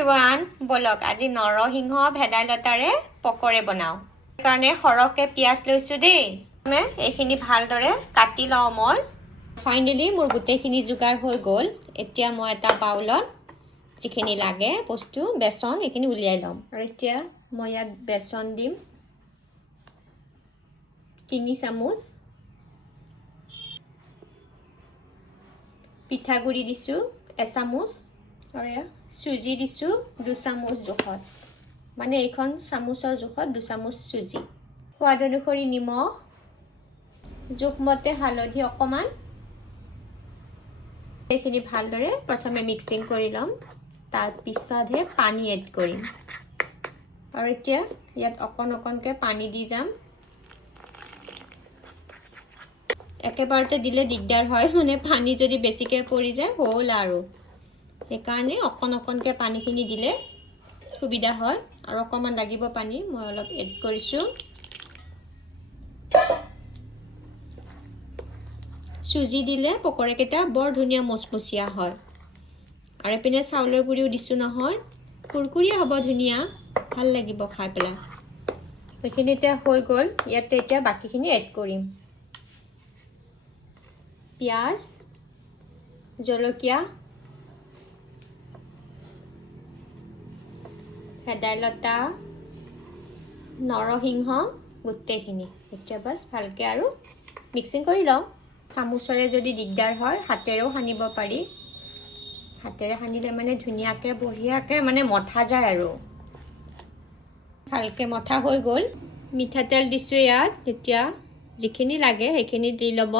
everyone, বলক আজি নৰসিংহ ভেদাইলতাৰে পকৰে বনাও। কাৰণে সৰহকে পিয়াজ লৈছো দেই। মই এইখিনি ভালদৰে কাটি লওঁ মই। ফাইনালি মোৰ গোটেইখিনি যোগাৰ হৈ গ'ল। এতিয়া মই এটা বাউলত যিখিনি লাগে বস্তু বেচন এইখিনি উলিয়াই লম। আৰু এতিয়া মই ইয়াত বেচন দিম 3 চামুচ। পিঠাগুড়ি দিছো 1 চামুচ। আৰু সুজি দিছো 2 চামুচ জোখত। মানে এইখন চামুচৰ জোখত 2 চামুচ সুজি। সোৱাদ অনুসৰি নিমখ, জোখমতে হালধি অকমান। এইখিনি ভালদৰে প্ৰথমে মিক্সিং কৰি লম। তাৰ পিছতহে পানী এড কৰিম। আৰু এতিয়া ইয়াত অকণকে পানী দি যাম। একেবাৰতে দিলে দিগদাৰ হয়, মানে পানী যদি বেছিকে পৰি যায় হ'ল আৰু। সেইকাৰণে অকণকে পানীখিনি দিলে সুবিধা হয়। আৰু অকণমান লাগিব পানী, মই অলপ এড কৰিছোঁ। সুজি দিলে পকৰাকেইটা বৰ ধুনীয়া মচমচীয়া হয়। আৰু এপিনে চাউলৰ গুড়িও দিছোঁ নহয়, কুৰকুৰীয়া হ'ব ধুনীয়া, ভাল লাগিব খাই পেলাই। সেইখিনি এতিয়া হৈ গ'ল। ইয়াতে এতিয়া বাকীখিনি এড কৰিম। পিঁয়াজ, জলকীয়া, ভেদাইলতা, নৰসিংহ গোটেইখিনি। এতিয়া বাছ ভালকৈ আৰু মিক্সিং কৰি লওঁ। চামুচৰে যদি দিগদাৰ হয় হাতেৰেও সানিব পাৰি। হাতেৰে সানিলে মানে ধুনীয়াকৈ বঢ়িয়াকৈ মানে মঠা যায় আৰু। ভালকৈ মঠা হৈ গ'ল। মিঠাতেল দিছোঁ ইয়াত। এতিয়া যিখিনি লাগে সেইখিনি দি ল'ব।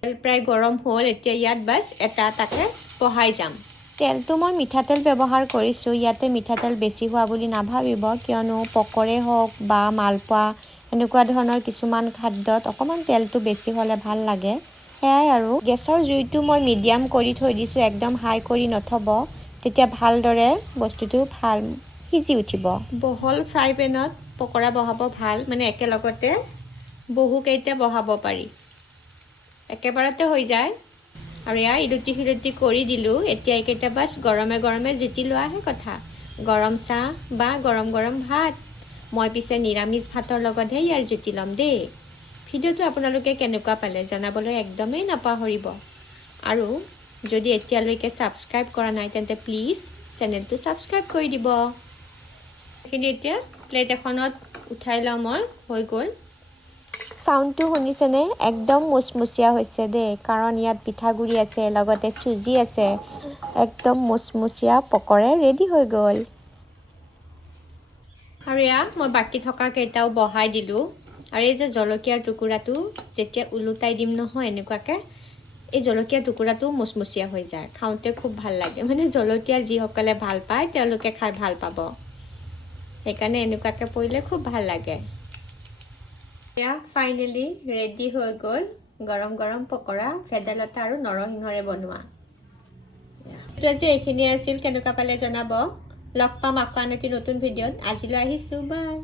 তেল প্ৰায় গৰম হ'ল। এতিয়া ইয়াত বাছ এটা এটাকৈ বহাই যাম। তেলটো মই মিঠাতেল ব্যৱহাৰ কৰিছোঁ। ইয়াতে মিঠাতেল বেছি হোৱা বুলি নাভাবিব, কিয়নো পকৰে হওক বা মালপোৱা এনেকুৱা ধৰণৰ কিছুমান খাদ্যত অকণমান তেলটো বেছি হ'লে ভাল লাগে। সেয়াই আৰু। গেছৰ জুইটো মই মিডিয়াম কৰি থৈ দিছোঁ, একদম হাই কৰি নথব, তেতিয়া ভালদৰে বস্তুটো ভাল সিজি উঠিব। বহল ফ্ৰাই পেনত পকৰা বহাব ভাল, মানে একেলগতে বহুকেইটা বহাব পাৰি, একেবাৰতে হৈ যায়। আৰু এয়া ইলুটি সিলুটি কৰি দিলোঁ। এতিয়া এইকেইটা বাছ গৰমে গৰমে জুতি লোৱাহে কথা। গৰম চাহ বা গৰম গৰম ভাত। মই পিছে নিৰামিষ ভাতৰ লগতহে ইয়াৰ জুতি ল'ম দেই। ভিডিঅ'টো আপোনালোকে কেনেকুৱা পালে জনাবলৈ একদমেই নাপাহৰিব। আৰু যদি এতিয়ালৈকে ছাবস্ক্ৰাইব কৰা নাই তেন্তে প্লিজ চেনেলটো ছাবস্ক্ৰাইব কৰি দিব। সেইখিনি এতিয়া প্লেট এখনত উঠাই লওঁ মই। হৈ গ'ল। চাউণ্ডটো শুনিছেনে? একদম মুচমুচীয়া হৈছে দেই, কাৰণ ইয়াত পিঠাগুড়ি আছে, লগতে চুজি আছে। একদম মুচমুচীয়া পকৰে ৰেডি হৈ গ'ল। আৰু এয়া মই বাকী থকা কেইটাও বহাই দিলোঁ। আৰু এই যে জলকীয়াৰ টুকুৰাটো যেতিয়া ওলোটাই দিম নহয় এনেকুৱাকৈ, এই জলকীয়া টুকুৰাটো মুচমুচীয়া হৈ যায়, খাওঁতে খুব ভাল লাগে। মানে জলকীয়া যিসকলে ভাল পায় তেওঁলোকে খাই ভাল পাব। সেইকাৰণে এনেকুৱাকৈ পৰিলে খুব ভাল লাগে। এয়া ফাইনেলি ৰেডি হৈ গ'ল গৰম গৰম পকৰা, ভেদাইলতা আৰু নৰসিংহৰে বনোৱা। আজি এইখিনি আছিল। কেনেকুৱা পালে জনাব। লগ পাম আকৌ আন এটি নতুন ভিডিঅ'ত। আজিলৈ আহিছোঁ, বাই।